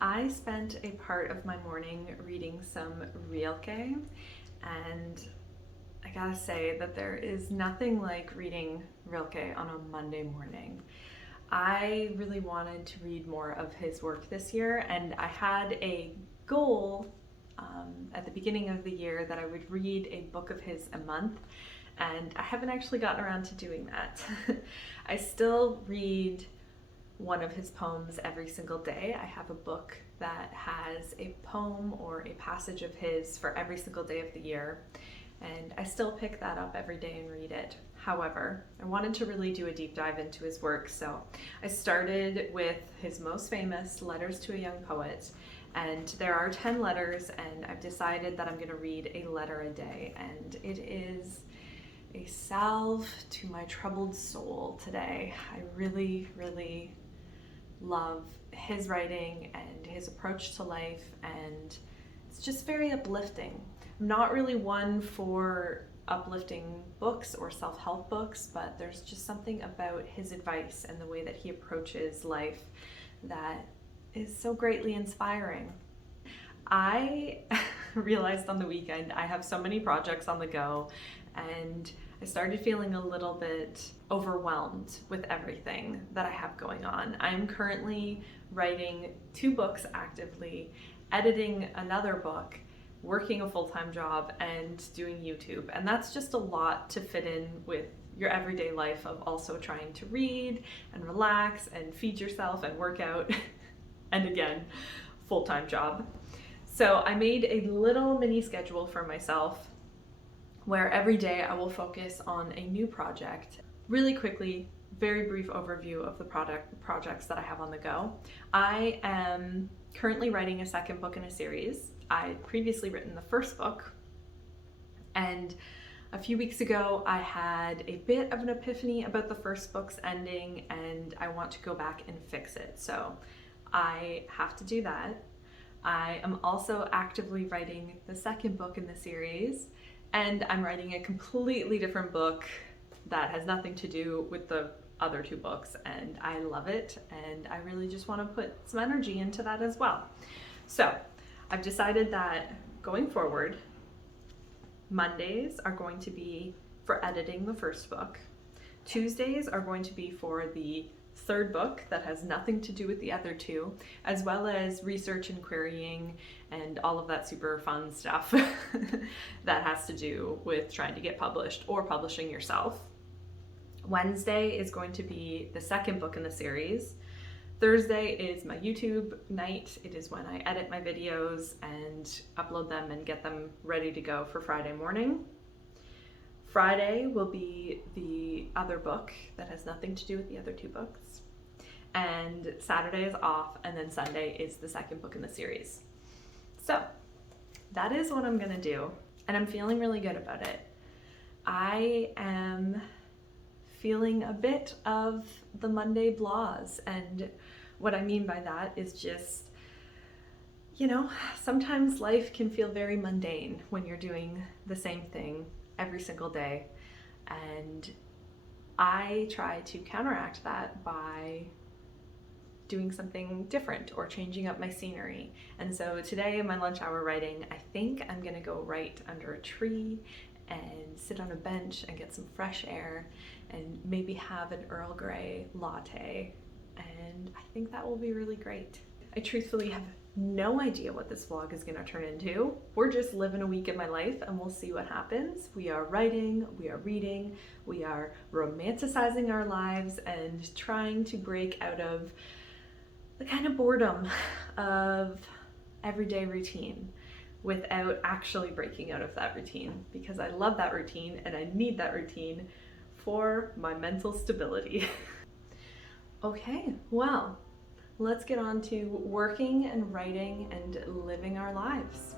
I spent a part of my morning reading some Rilke, and I gotta say that there is nothing like reading Rilke on a Monday morning. I really wanted to read more of his work this year, and I had a goal at the beginning of the year that I would read a book of his a month, and I haven't actually gotten around to doing that. I still read one of his poems every single day. I have a book that has a poem or a passage of his for every single day of the year, and I still pick that up every day and read it. However, I wanted to really do a deep dive into his work, so I started with his most famous, Letters to a Young Poet, and there are 10 letters, and I've decided that I'm going to read a letter a day, and it is a salve to my troubled soul today. I really, really love his writing and his approach to life, and it's just very uplifting. I'm not really one for uplifting books or self-help books, but there's just something about his advice and the way that he approaches life that is so greatly inspiring. I realized on the weekend I have so many projects on the go, and I started feeling a little bit overwhelmed with everything that I have going on. I'm currently writing 2 books actively, editing another book, working a full-time job, and doing YouTube. And that's just a lot to fit in with your everyday life of also trying to read and relax and feed yourself and work out and again, full-time job. So I made a little mini schedule for myself where every day I will focus on a new project. Really quickly, very brief overview of the projects that I have on the go. I am currently writing a second book in a series. I'd previously written the first book, and a few weeks ago I had a bit of an epiphany about the first book's ending, and I want to go back and fix it. So I have to do that. I am also actively writing the second book in the series, and I'm writing a completely different book that has nothing to do with the other 2 books, and I love it, and I really just want to put some energy into that as well. So I've decided that going forward, Mondays are going to be for editing the first book. Tuesdays are going to be for the third book that has nothing to do with the other 2, as well as research and querying and all of that super fun stuff that has to do with trying to get published or publishing yourself. Wednesday is going to be the second book in the series. Thursday is my YouTube night. It is when I edit my videos and upload them and get them ready to go for Friday morning. Friday will be the other book that has nothing to do with the other 2 books. And Saturday is off, and then Sunday is the second book in the series. So that is what I'm gonna do, and I'm feeling really good about it. I am feeling a bit of the Monday blahs, and what I mean by that is just, you know, sometimes life can feel very mundane when you're doing the same thing every single day, and I try to counteract that by doing something different or changing up my scenery. And so today in my lunch hour writing, I think I'm gonna go write under a tree and sit on a bench and get some fresh air and maybe have an Earl Grey latte, and I think that will be really great. I truthfully have no idea what this vlog is going to turn into. We're just living a week in my life, and we'll see what happens. We are writing, we are reading, we are romanticizing our lives and trying to break out of the kind of boredom of everyday routine without actually breaking out of that routine, because I love that routine and I need that routine for my mental stability. Okay, well, let's get on to working and writing and living our lives.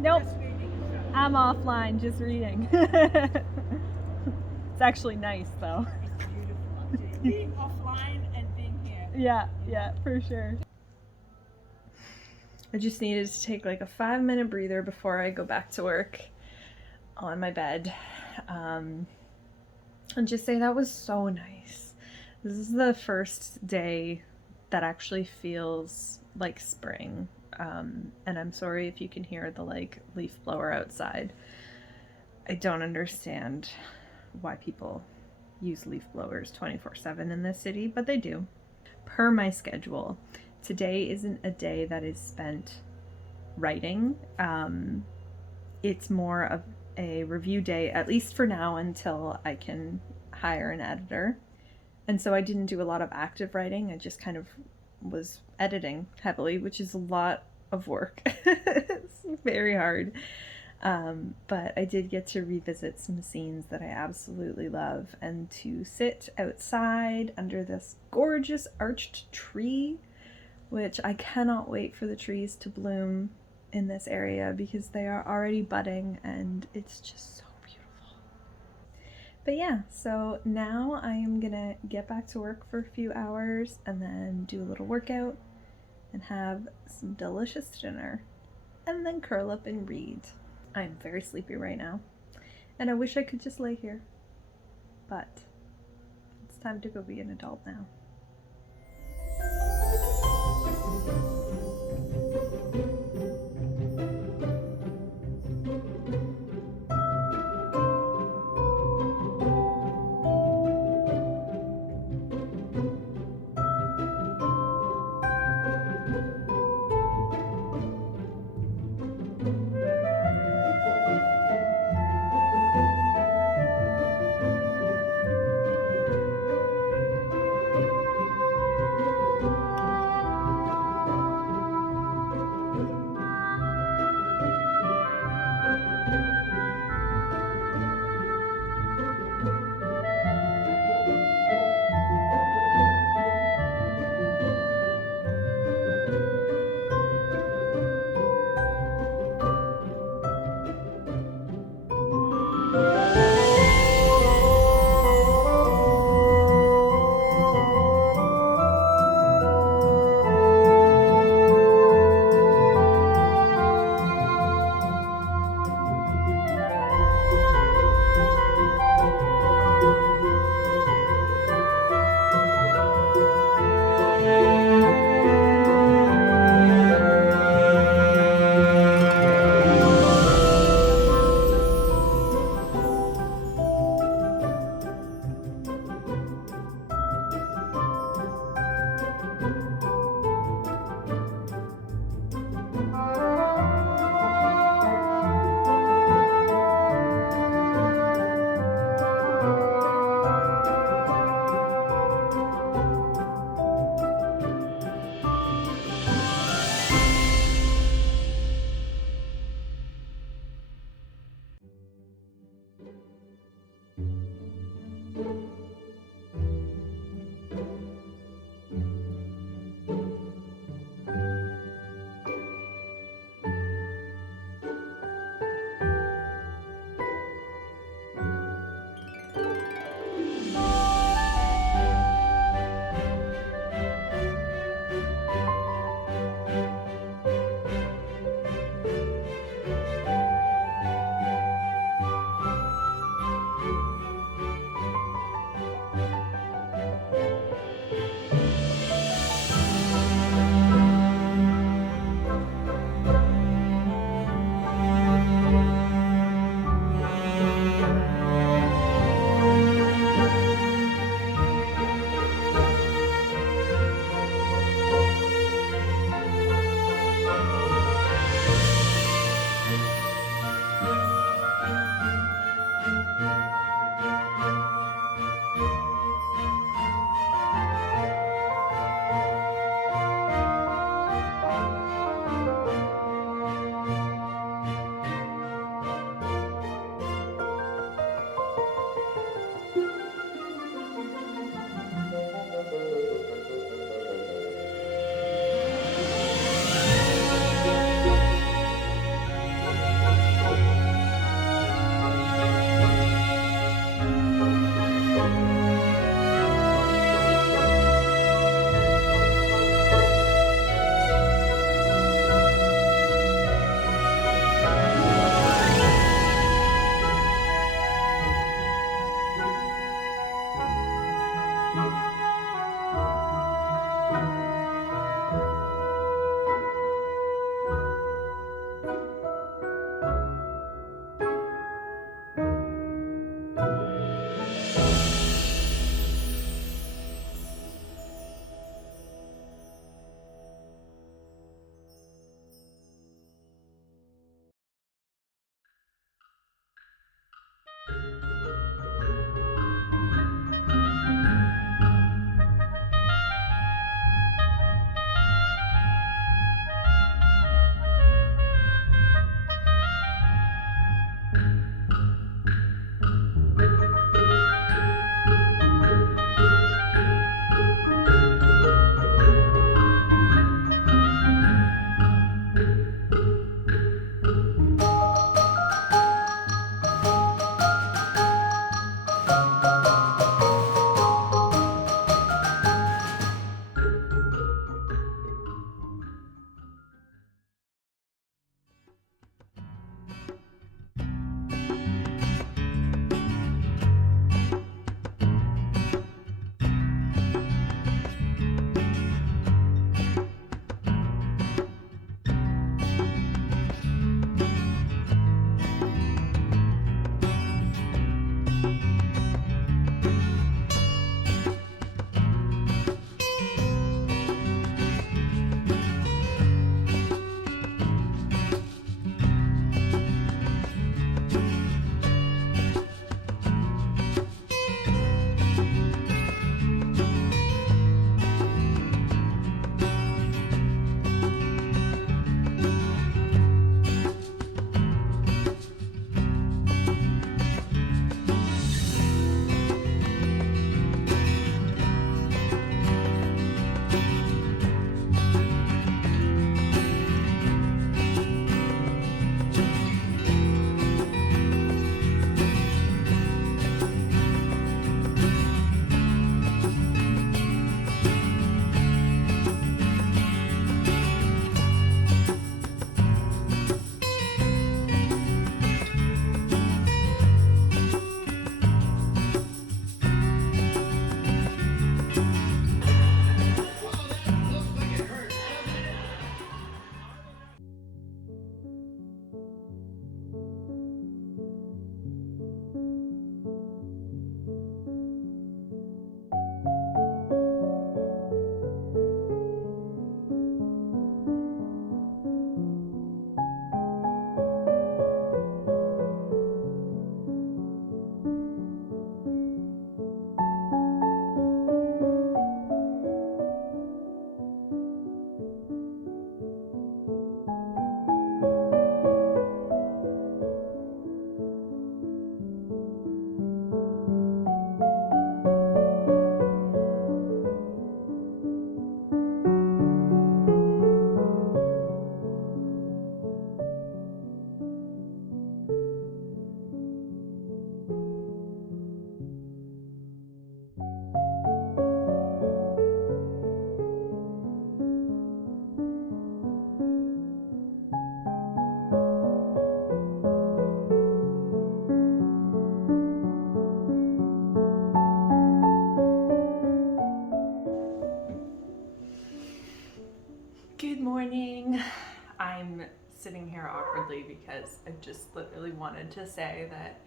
Nope. Just reading stuff. I'm offline, just reading. It's actually nice though. It's beautiful. Being offline and being here. Yeah, for sure. I just needed to take like a 5-minute breather before I go back to work on my bed. And just say that was so nice. This is the first day that actually feels like spring. And I'm sorry if you can hear the like leaf blower outside. I don't understand why people use leaf blowers 24/7 in this city, but they do. Per my schedule, today isn't a day that is spent writing. It's more of a review day, at least for now, until I can hire an editor. And so I didn't do a lot of active writing. I just kind of was editing heavily, which is a lot of work. It's very hard. But I did get to revisit some scenes that I absolutely love and to sit outside under this gorgeous arched tree, which I cannot wait for the trees to bloom in this area because they are already budding and it's just so beautiful. But yeah, so now I am gonna get back to work for a few hours and then do a little workout and have some delicious dinner and then curl up and read. I'm very sleepy right now and I wish I could just lay here, but it's time to go be an adult now. I just literally wanted to say that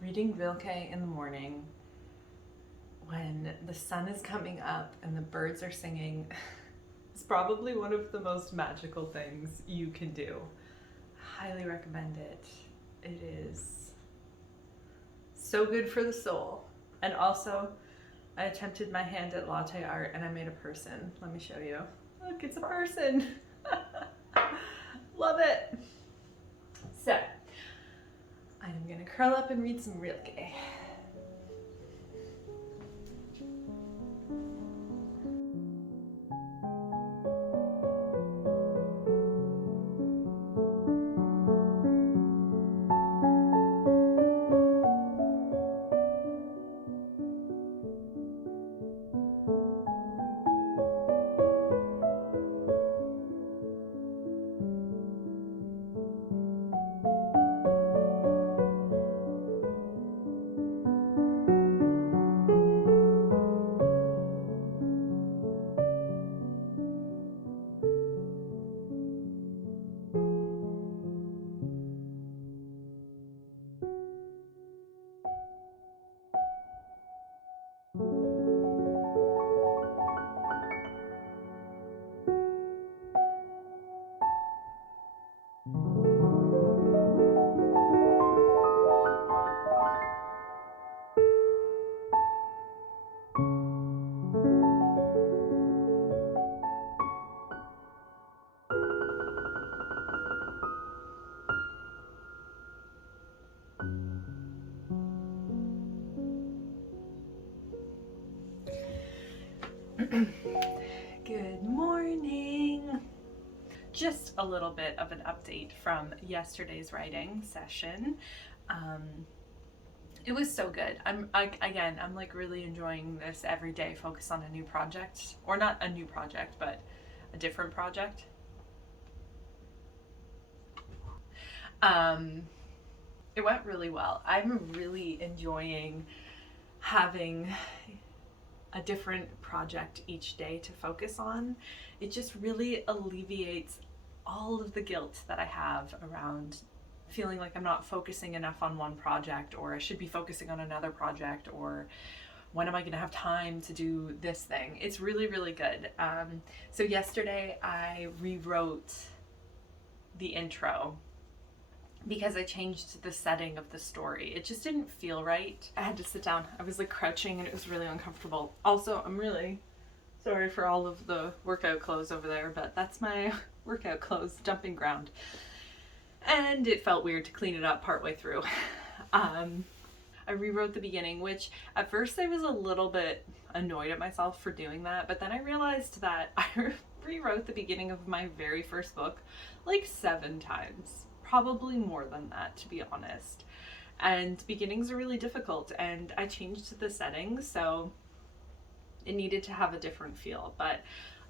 reading Rilke in the morning when the sun is coming up and the birds are singing is probably one of the most magical things you can do. Highly recommend it. It is so good for the soul. And also, I attempted my hand at latte art and I made a person. Let me show you. Look, it's a person. Love it. So, I'm gonna curl up and read some Rilke. Good morning. Just a little bit of an update from yesterday's writing session. It was so good. I'm like really enjoying this every day focus on a new project, or not a new project, but a different project. It went really well. I'm really enjoying having a different project each day to focus on. It just really alleviates all of the guilt that I have around feeling like I'm not focusing enough on one project, or I should be focusing on another project, or when am I going to have time to do this thing. It's really, really good. So yesterday I rewrote the intro because I changed the setting of the story. It just didn't feel right. I had to sit down. I was like crouching and it was really uncomfortable. Also, I'm really sorry for all of the workout clothes over there, but that's my workout clothes dumping ground. And it felt weird to clean it up partway through. I rewrote the beginning, which at first I was a little bit annoyed at myself for doing that, but then I realized that I rewrote the beginning of my very first book like 7 times. Probably more than that, to be honest. And beginnings are really difficult, and I changed the settings, so it needed to have a different feel. But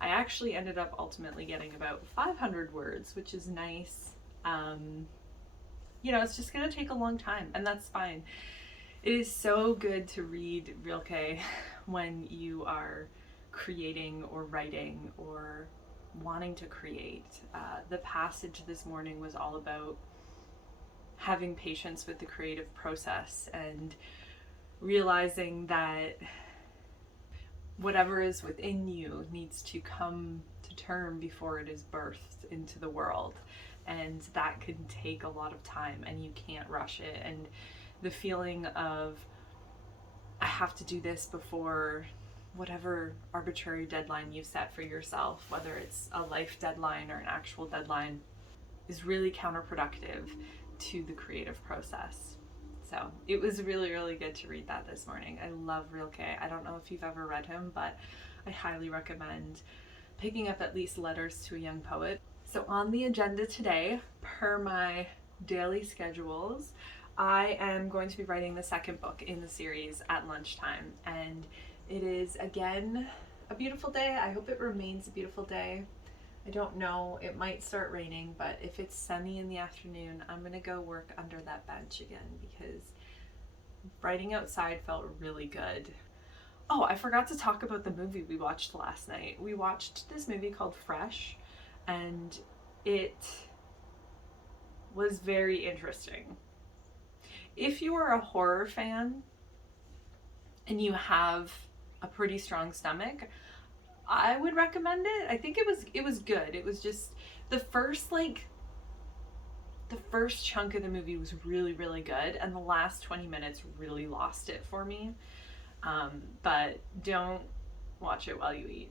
I actually ended up ultimately getting about 500 words, which is nice. You know, it's just gonna take a long time, and that's fine. It is so good to read Rilke when you are creating or writing or wanting to create. The passage this morning was all about having patience with the creative process and realizing that whatever is within you needs to come to term before it is birthed into the world, and that can take a lot of time and you can't rush it. And the feeling of I have to do this before whatever arbitrary deadline you set for yourself, whether it's a life deadline or an actual deadline, is really counterproductive to the creative process. So it was really, really good to read that this morning. I love Rilke. I don't know if you've ever read him, but I highly recommend picking up at least Letters to a Young Poet. So on the agenda today, per my daily schedules, I am going to be writing the second book in the series at lunchtime, and it is again a beautiful day. I hope it remains a beautiful day. I don't know, it might start raining, but if it's sunny in the afternoon, I'm gonna go work under that bench again because writing outside felt really good. Oh, I forgot to talk about the movie we watched last night. We watched this movie called Fresh, and it was very interesting. If you are a horror fan and you have a pretty strong stomach, I would recommend it. I think it was good. It was just the first chunk of the movie was really, really good, and the last 20 minutes really lost it for me. But don't watch it while you eat.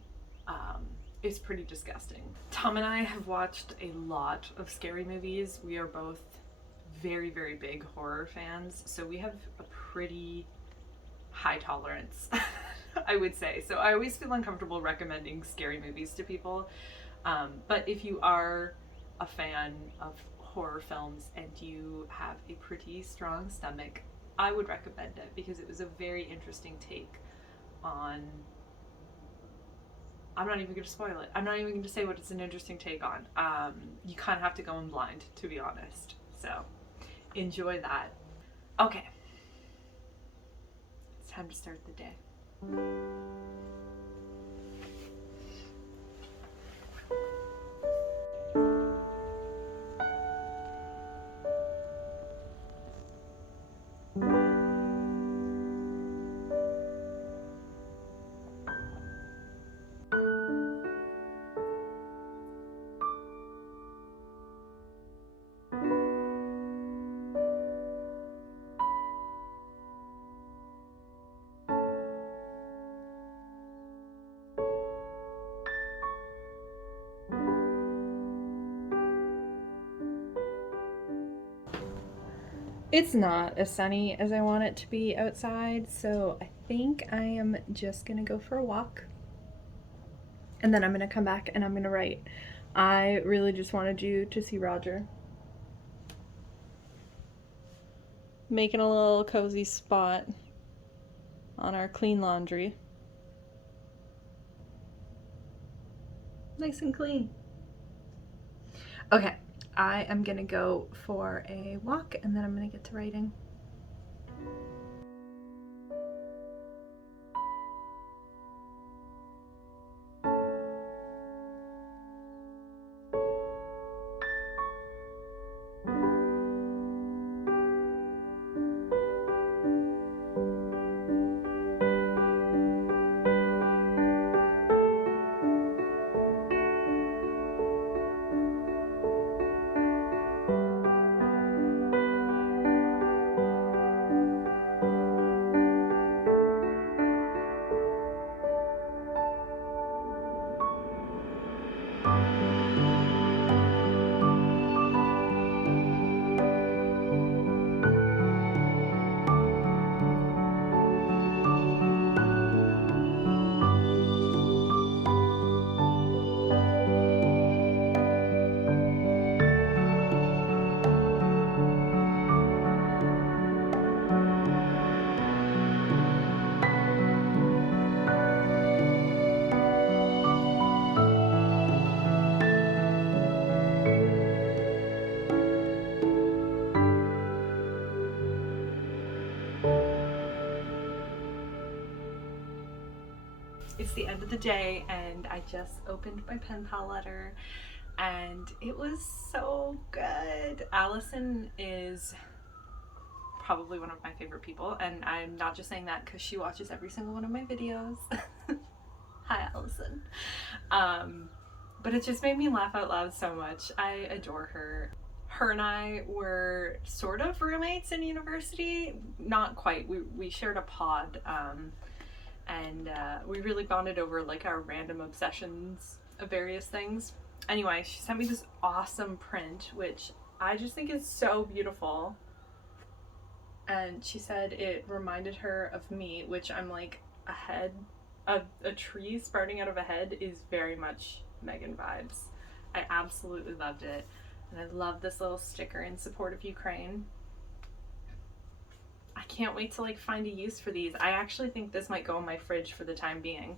It's pretty disgusting. Tom and I have watched a lot of scary movies. We are both very, very big horror fans, so we have a pretty high tolerance, I would say. So I always feel uncomfortable recommending scary movies to people. But if you are a fan of horror films and you have a pretty strong stomach, I would recommend it because it was a very interesting take on. I'm not even going to spoil it. I'm not even going to say what it's an interesting take on. You kind of have to go in blind, to be honest. So enjoy that. Okay. It's time to start the day. It's not as sunny as I want it to be outside, so I think I am just gonna go for a walk. And then I'm gonna come back and I'm gonna write. I really just wanted you to see Roger. Making a little cozy spot on our clean laundry. Nice and clean. Okay, I am gonna go for a walk and then I'm gonna get to writing. It's the end of the day and I just opened my pen pal letter and it was so good. Allison is probably one of my favorite people, and I'm not just saying that because she watches every single one of my videos. Hi, Allison. But it just made me laugh out loud so much. I adore her. Her and I were sort of roommates in university. Not quite. We shared a pod. And we really bonded over like our random obsessions of various things. Anyway, she sent me this awesome print, which I just think is so beautiful. And she said it reminded her of me, which I'm like, a tree sprouting out of a head is very much Megan vibes. I absolutely loved it. And I love this little sticker in support of Ukraine. I can't wait to like find a use for these. I actually think this might go in my fridge for the time being,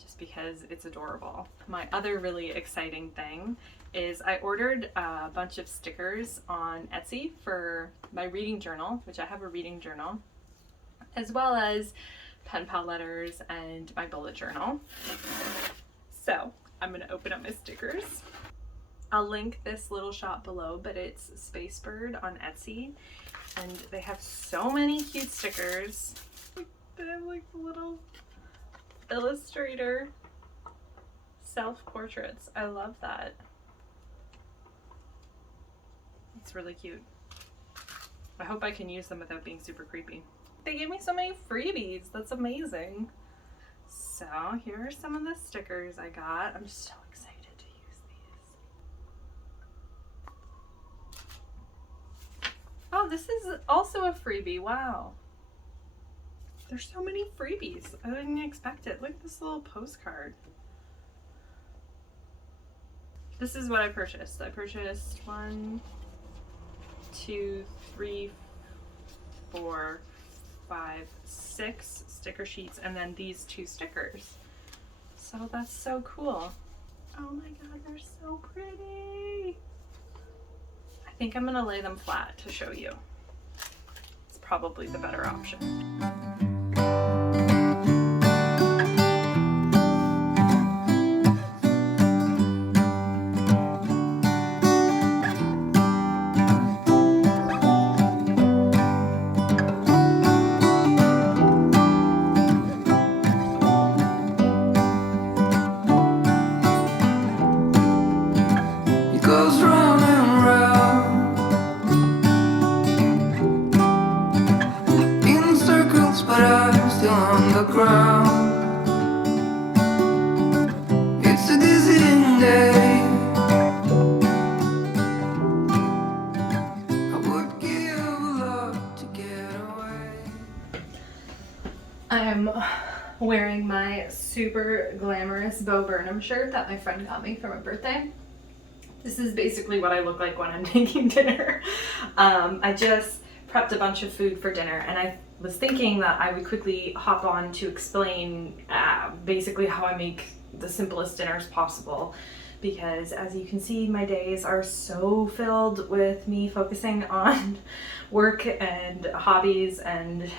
just because it's adorable. My other really exciting thing is I ordered a bunch of stickers on Etsy for my reading journal, which I have a reading journal, as well as pen pal letters and my bullet journal. So I'm gonna open up my stickers. I'll link this little shop below, but it's Space Bird on Etsy, and they have so many cute stickers. They have like little illustrator self-portraits. I love that. It's really cute. I hope I can use them without being super creepy. They gave me so many freebies. That's amazing. So here are some of the stickers I got. I'm just so excited to use these. Oh, this is also a freebie. Wow. There's so many freebies. I didn't expect it. Look at this little postcard. This is what I purchased. I purchased 1, 2, 3, 4, 5, 6 sticker sheets, and then these 2 stickers. So that's so cool. Oh my god, they're so pretty. I think I'm gonna lay them flat to show you. It's probably the better option. Goes round and round in circles, but I'm still on the ground. It's a dizzying day. I would give a lot to get away. I'm wearing my super glamorous Bo Burnham shirt that my friend got me for my birthday. This is basically what I look like when I'm making dinner. I just prepped a bunch of food for dinner, and I was thinking that I would quickly hop on to explain basically how I make the simplest dinners possible, because as you can see, my days are so filled with me focusing on work and hobbies, and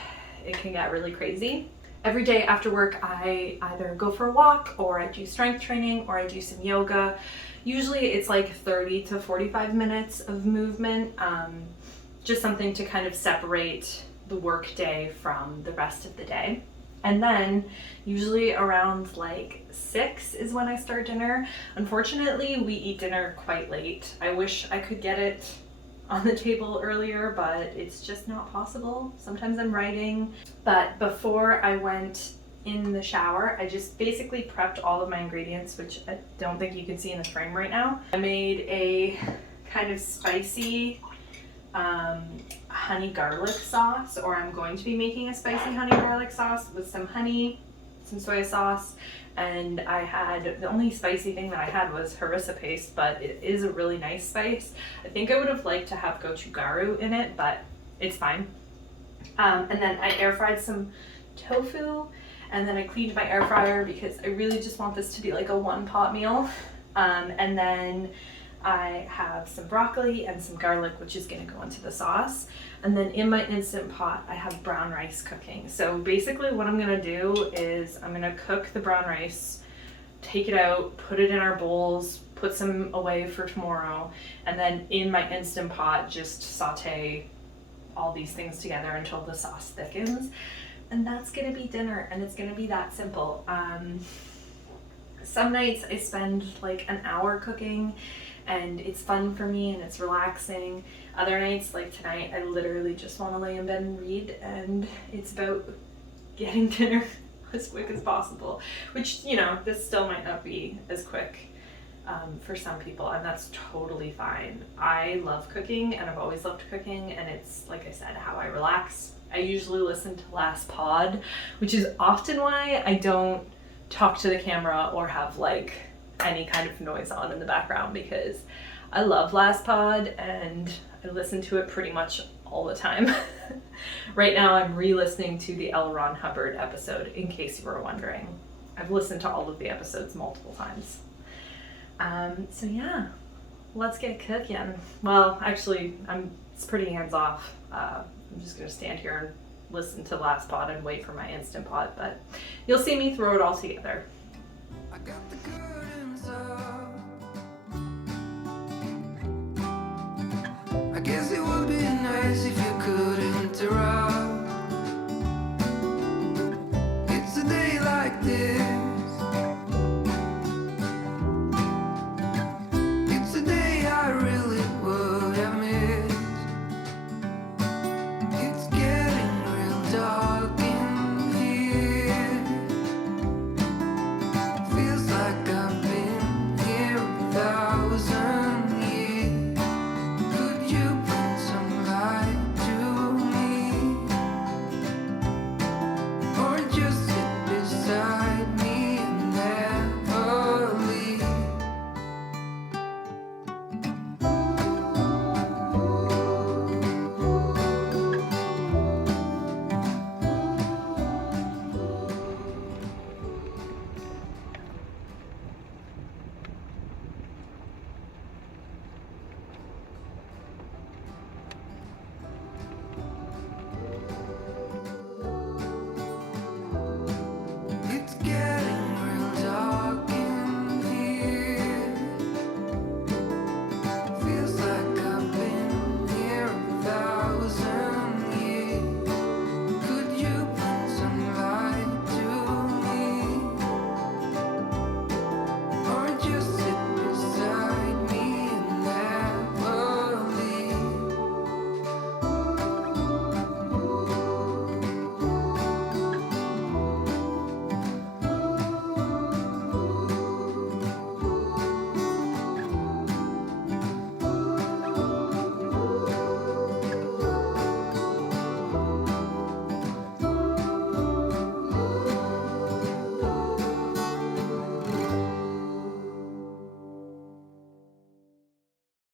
it can get really crazy. Every day after work, I either go for a walk, or I do strength training, or I do some yoga. Usually it's like 30 to 45 minutes of movement, just something to kind of separate the work day from the rest of the day. And then usually around like 6 is when I start dinner. Unfortunately, we eat dinner quite late. I wish I could get it on the table earlier, but it's just not possible. Sometimes I'm writing. But before I went in the shower, I just basically prepped all of my ingredients, which I don't think you can see in the frame right now. I made a kind of spicy honey garlic sauce, or I'm going to be making a spicy honey garlic sauce with some honey, some soy sauce, and I had, the only spicy thing that I had was harissa paste, but it is a really nice spice. I think I would have liked to have gochugaru in it, but it's fine. And then I air fried some tofu, and then I cleaned my air fryer because I really just want this to be like a one pot meal. And then I have some broccoli and some garlic, which is gonna go into the sauce. And then in my Instant Pot, I have brown rice cooking. So basically what I'm gonna do is I'm gonna cook the brown rice, take it out, put it in our bowls, put some away for tomorrow, and then in my Instant Pot, just saute all these things together until the sauce thickens. And that's gonna be dinner, and it's gonna be that simple. Some nights I spend like an hour cooking, and it's fun for me and it's relaxing. Other nights, like tonight, I literally just want to lay in bed and read, and it's about getting dinner as quick as possible, which, you know, this still might not be as quick for some people, and that's totally fine. I love cooking, and I've always loved cooking, and it's, like I said, how I relax. I usually listen to Last Pod, which is often why I don't talk to the camera or have like any kind of noise on in the background, because I love Last Pod and I listen to it pretty much all the time. Right now I'm re-listening to the L. Ron Hubbard episode, in case you were wondering. I've listened to all of the episodes multiple times. So yeah, let's get cooking. Well, actually, it's pretty hands-off. I'm just gonna stand here and listen to Last Pod and wait for my Instant Pot, but you'll see me throw it all together. I got the curtains up, I guess it would be nice